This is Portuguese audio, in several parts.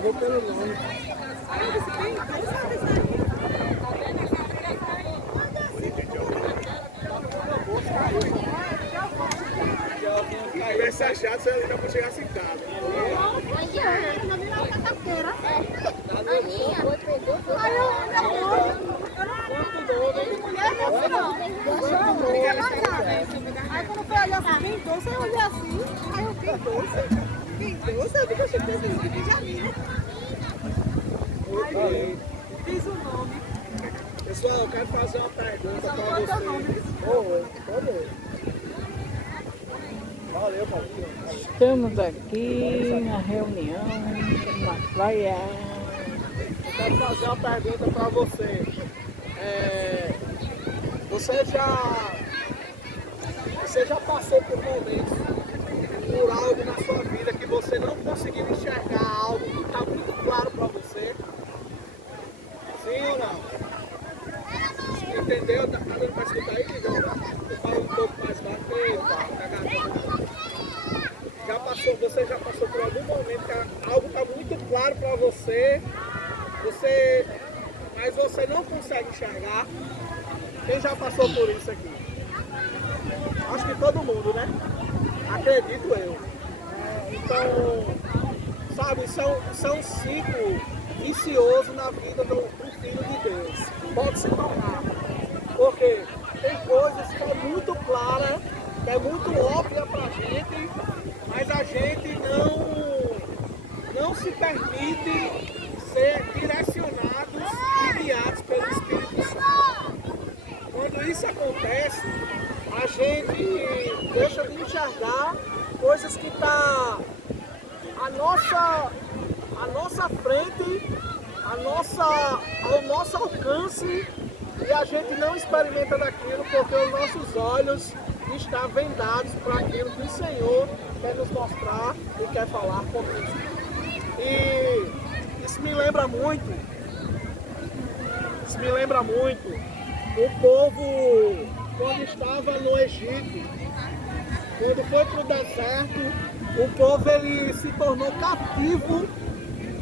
vou pelo nome. Caiu esse achado, você ainda pode chegar sentado. Aí quando foi olhar assim, bem doce, eu olhei assim, aí eu bem doce, eu digo, eu achei que eu vi Benjamin. Aí fiz o nome. Pessoal, eu quero fazer uma pergunta para vocês. Valeu, Paulinho. Estamos aqui na reunião, na praia. Eu quero fazer uma pergunta para você. Você já passou por momentos, por algo na sua vida que você não conseguiu enxergar algo que está muito claro para você? Sim ou não? Entendeu? Tá dando para escutar aí, João? Eu falo um pouco mais baixo porque você já passou por algum momento que algo está muito claro para você, mas você não consegue enxergar? Quem já passou por isso aqui? Acho que todo mundo, né? Acredito eu. Então, sabe, isso é um ciclo vicioso na vida do Filho de Deus. Pode se tornar. Porque tem coisas que é muito clara, que é muito óbvia pra gente, mas a gente não se permite ser direcionados e guiados pelo Espírito Santo. Quando isso acontece, a gente deixa de enxergar coisas que estão à nossa frente, ao nosso alcance, e a gente não experimenta daquilo porque os nossos olhos estão vendados para aquilo que o Senhor quer nos mostrar e quer falar conosco. E isso me lembra muito o povo quando estava no Egito, quando foi para o deserto, o povo ele se tornou cativo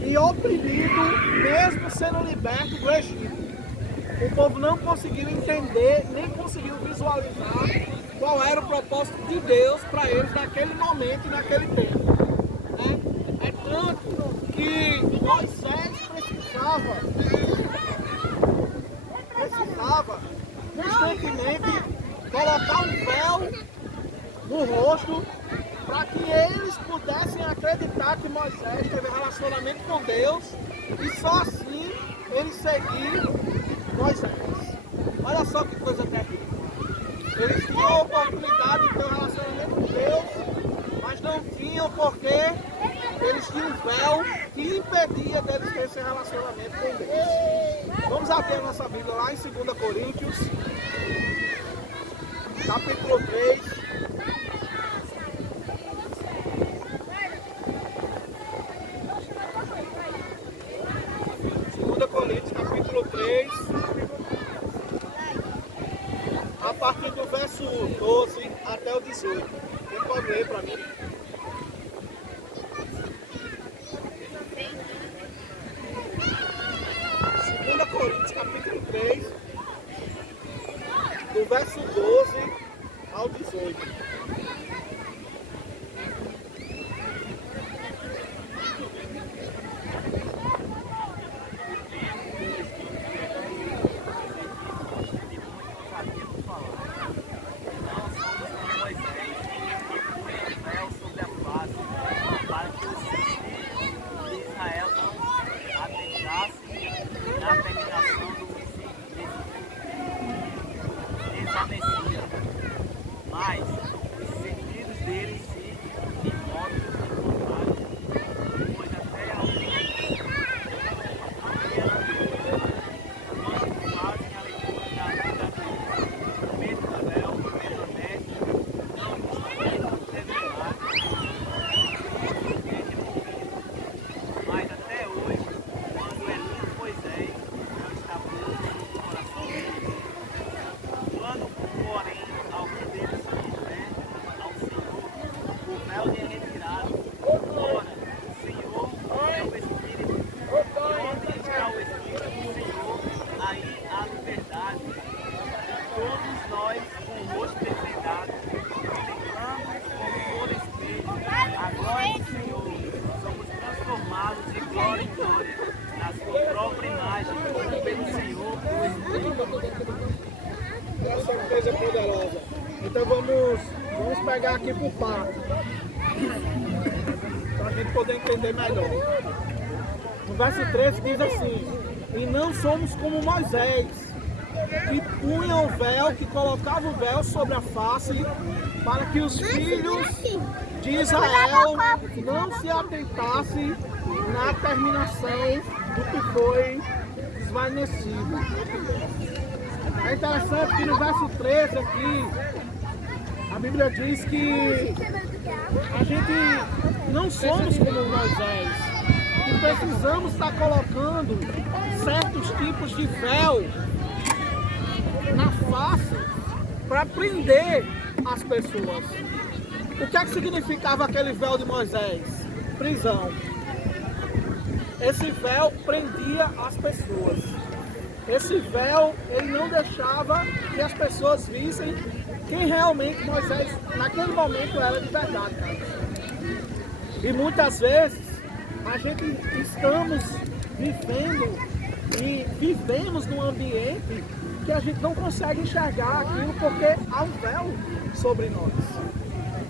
e oprimido, mesmo sendo liberto do Egito. O povo não conseguiu entender, nem conseguiu visualizar qual era o propósito de Deus para eles naquele momento e naquele tempo. Né? É tanto que Moisés precisava constantemente colocar um véu no rosto para que eles pudessem acreditar que Moisés teve relacionamento com Deus e só assim eles seguiram Moisés. Olha só que coisa terrível. Eles tinham a oportunidade de ter um relacionamento com Deus, mas não tinham porque eles tinham um véu que impedia deles ter esse relacionamento com Deus. Vamos abrir a nossa Bíblia lá em 2 Coríntios, capítulo 3. Coríntios, capítulo 3, a partir do verso 12 até o 18. Quem pode ler para mim? 2 Coríntios, capítulo 3, do verso 12 ao 18. Mas pegar aqui por partes, para a gente poder entender melhor. No verso 13 diz assim: e não somos como Moisés, que punha o véu, que colocava o véu sobre a face, para que os filhos de Israel não se atentassem na terminação do que foi desvanecido. É interessante que no verso 13 aqui, a Bíblia diz que a gente não somos como Moisés, que precisamos estar colocando certos tipos de véu na face para prender as pessoas. O que é que significava aquele véu de Moisés? Prisão. Esse véu prendia as pessoas. Esse véu, ele não deixava que as pessoas vissem quem realmente Moisés, naquele momento, era de verdade. E muitas vezes, a gente estamos vivendo e vivemos num ambiente que a gente não consegue enxergar aquilo porque há um véu sobre nós.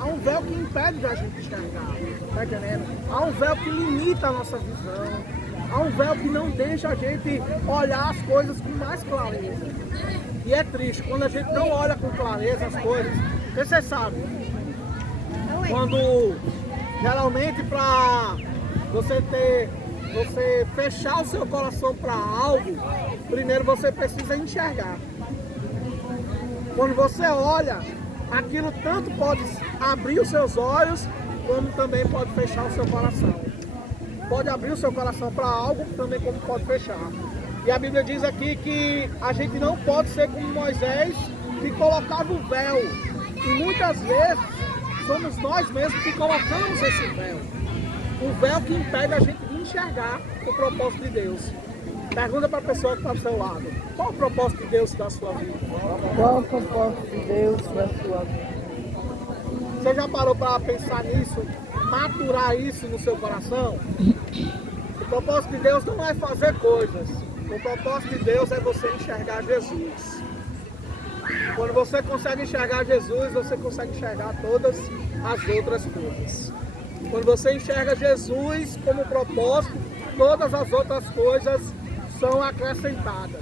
Há um véu que impede da gente enxergar, tá entendendo? Há um véu que limita a nossa visão. Há um véu que não deixa a gente olhar as coisas com mais clareza. E é triste, quando a gente não olha com clareza as coisas, porque você sabe, quando geralmente para você fechar o seu coração para algo, primeiro você precisa enxergar. Quando você olha, aquilo tanto pode abrir os seus olhos, como também pode fechar o seu coração. Pode abrir o seu coração para algo, também como pode fechar. E a Bíblia diz aqui que a gente não pode ser como Moisés, que colocava o véu. E muitas vezes somos nós mesmos que colocamos esse véu. O véu que impede a gente de enxergar o propósito de Deus. Pergunta para a pessoa que está do seu lado: qual o propósito de Deus da sua vida? Qual o propósito de Deus da sua vida? Você já parou para pensar nisso? Maturar isso no seu coração? O propósito de Deus não é fazer coisas. O propósito de Deus é você enxergar Jesus. Quando você consegue enxergar Jesus, você consegue enxergar todas as outras coisas. Quando você enxerga Jesus como propósito, todas as outras coisas são acrescentadas.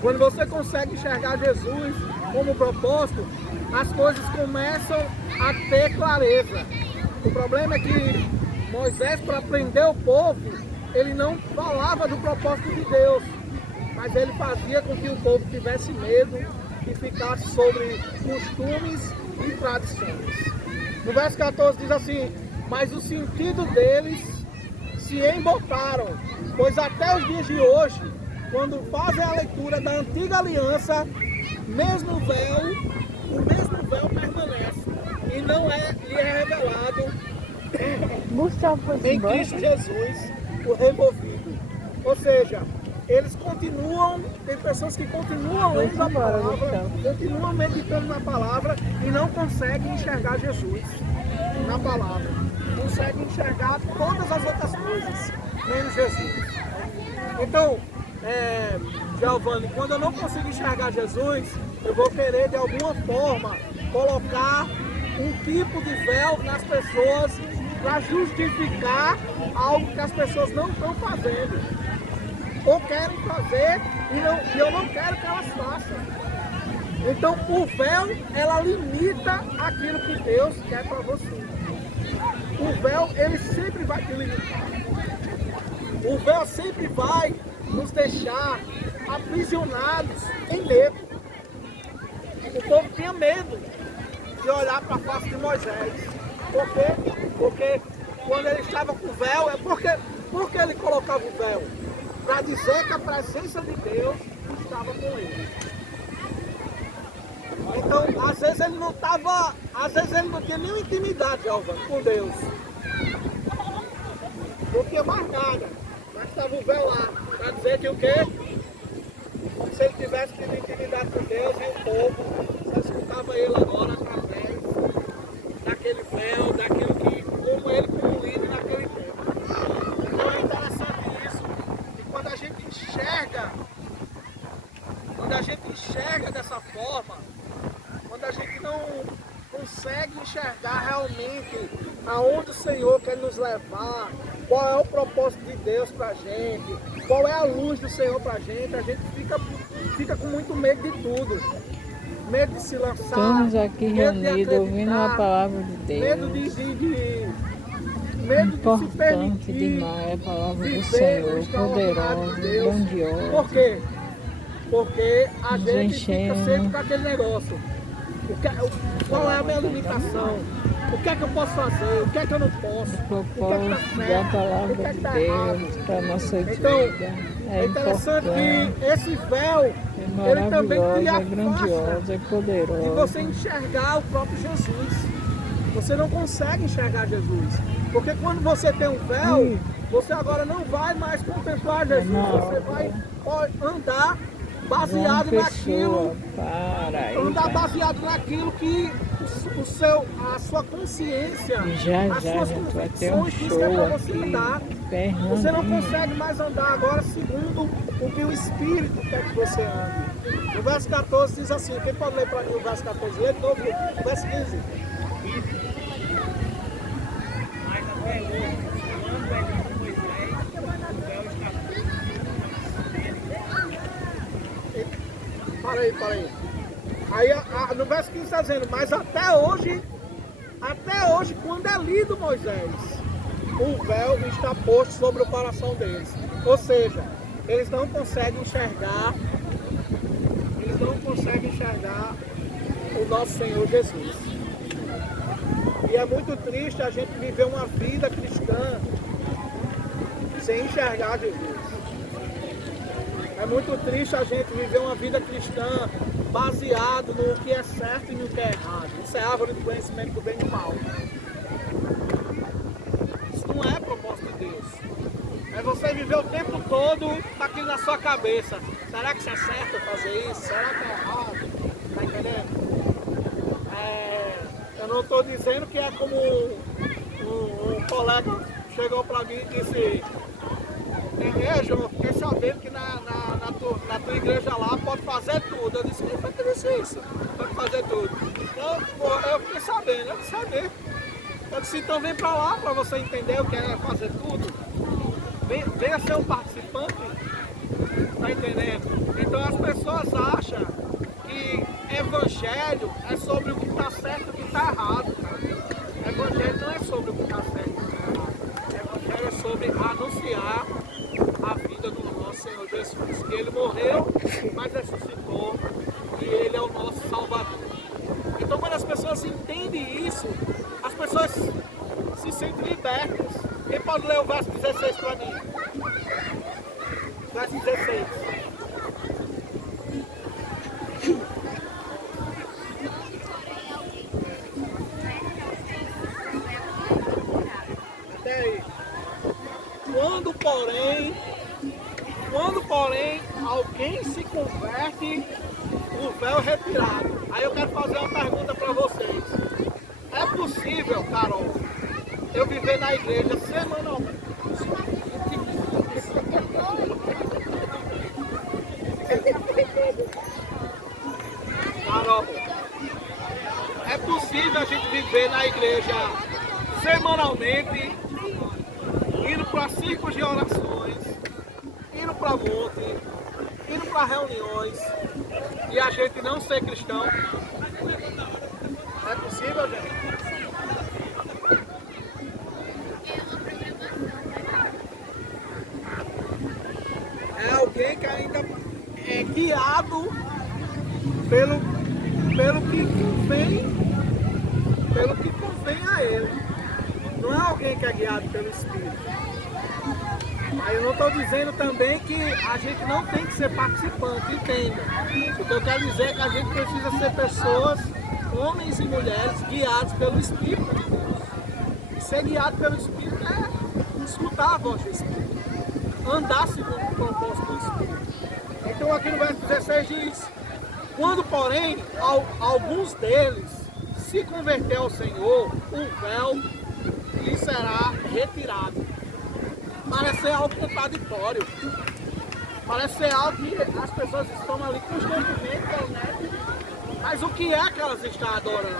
Quando você consegue enxergar Jesus como propósito, as coisas começam a ter clareza. O problema é que Moisés, para prender o povo, ele não falava do propósito de Deus, mas ele fazia com que o povo tivesse medo e ficasse sobre costumes e tradições. No verso 14 diz assim: mas o sentido deles se embotaram, pois até os dias de hoje, quando fazem a leitura da antiga aliança, o mesmo véu permanece e não lhe é revelado em Cristo Jesus o removido. Ou seja, eles continuam, tem pessoas que continuam lendo a palavra, continuam meditando na palavra e não conseguem enxergar Jesus na palavra. Conseguem enxergar todas as outras coisas, menos Jesus. Então, Giovanni, quando eu não consigo enxergar Jesus, eu vou querer de alguma forma colocar um tipo de véu nas pessoas para justificar algo que as pessoas não estão fazendo. Ou querem fazer e eu não quero que elas façam. Então o véu, ela limita aquilo que Deus quer para você. O véu, ele sempre vai te limitar. O véu sempre vai nos deixar aprisionados em medo. O povo tinha medo de olhar para a face de Moisés. Por quê? Porque quando ele estava com o véu, porque ele colocava o véu? Para dizer que a presença de Deus estava com ele. Então, às vezes ele não tinha nenhuma intimidade, com Deus. Não tinha mais nada, mas estava o véu lá, para dizer que o quê? Como se ele tivesse tido intimidade com Deus e o povo só escutava ele agora através daquele véu, daquilo que, como ele como líder naquele tempo. Então é interessante isso, e quando a gente enxerga dessa forma, quando a gente não consegue enxergar realmente aonde o Senhor quer nos levar, qual é o propósito de Deus pra gente, qual é a luz do Senhor pra gente, a gente fica com muito medo de tudo. Medo de se lançar, Estamos aqui medo de reunidos ouvindo a acreditar, palavra de Deus. medo de se Importante permitir demais a palavra do viver o Senhor, extraordinário poderosa, de Deus. grandiosa. Por quê? Porque a Nos gente fica enchendo. sempre com aquele negócio. Qual é a minha limitação? O que é que eu posso fazer? O que é que eu não posso? O O que é que tá propósito da certo? O palavra que é de que tá errado? Deus para a nossa Então, vida é interessante importante, que esse véu, é ele também te maravilhosa, é afasta grandiosa, é de poderosa. você enxergar o próprio Jesus. Você não consegue enxergar Jesus. Porque quando você tem um véu, você agora não vai mais contemplar Jesus. Não. Você vai andar baseado naquilo. Andar baseado naquilo que a sua consciência, Já as já suas a gente vai ter um convicções diz que é show para você aqui. andar. Fernandinho. Você não consegue mais andar agora segundo o que o Espírito quer que você ande. O verso 14 diz assim, quem pode ler para mim o verso 14? Lê de novo o verso 15. Para aí. Aí no verso 15 está dizendo, mas até hoje, quando é lido Moisés, o véu está posto sobre o coração deles. Ou seja, eles não conseguem enxergar o nosso Senhor Jesus. E é muito triste a gente viver uma vida cristã sem enxergar Jesus. É muito triste a gente viver uma vida cristã baseado no que é certo e no que é errado. Isso é árvore do conhecimento do bem e do mal. Isso não é propósito de Deus. É você viver o tempo todo daquilo na sua cabeça. Será que isso é certo fazer isso? Será que é errado? Tá entendendo? Eu não estou dizendo que é como um colega chegou para mim e disse: João, fiquei sabendo que na tua igreja lá pode fazer tudo. Eu disse: quem foi que disse isso? Pode fazer tudo. Então, eu fiquei sabendo, eu quis saber. Eu disse: então vem para lá para você entender o que é fazer tudo. Venha ser um participante. Tá entendendo? Então as pessoas acham que evangelho é sobre o que está certo e o que está errado. Evangelho não é sobre o que está certo e o que está errado. Evangelho é sobre anunciar a vida do nosso Senhor Jesus. Que Ele morreu, mas ressuscitou e Ele é o nosso Salvador. Então quando as pessoas entendem isso, as pessoas se sentem libertas. Quem pode ler o verso 16 para mim? Verso 16. Até aí. Quando porém alguém se converte, o véu é retirado. Aí eu quero fazer uma pergunta para vocês. É possível, Carol, eu viver na igreja semanalmente? Carol, é possível a gente viver na igreja semanalmente, indo para círculos de orações, indo para monte, indo para reuniões, e a gente não ser cristão? É possível, gente? É alguém que ainda é guiado pelo que convém a ele. Não é alguém que é guiado pelo Espírito. Aí eu não estou dizendo também que a gente não tem que ser participante, entenda. O que eu quero dizer é que a gente precisa ser pessoas, homens e mulheres, guiados pelo Espírito de Deus. E ser guiado pelo Espírito é escutar a voz do Espírito. Andar segundo o propósito do Espírito. Então aqui no verso 16 diz: quando porém alguns deles se converter ao Senhor, o véu lhe será retirado. Parece ser algo contraditório. Parece ser algo que as pessoas estão ali constantemente, mas o que é que elas estão adorando?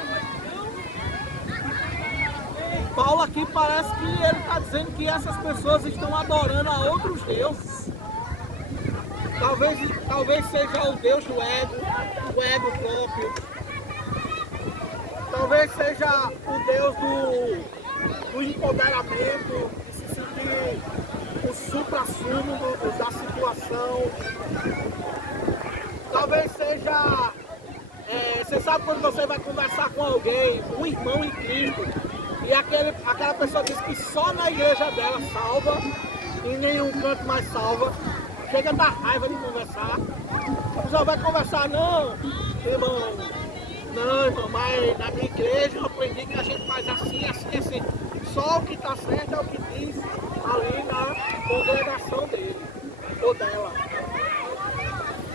Paulo aqui parece que ele está dizendo que essas pessoas estão adorando a outros deuses. Talvez seja o Deus do ego próprio. Talvez seja o Deus do empoderamento, de se sentir o supra-sumo da situação. Talvez seja... você sabe quando você vai conversar com alguém, um irmão em Cristo, e aquela pessoa diz que só na igreja dela salva, e em nenhum canto mais salva. Chega a dar raiva de conversar. A pessoa vai conversar, não, irmão, mas na minha igreja eu aprendi que a gente faz assim, assim, assim. Só o que está certo é o que diz ali na congregação dele, ou dela.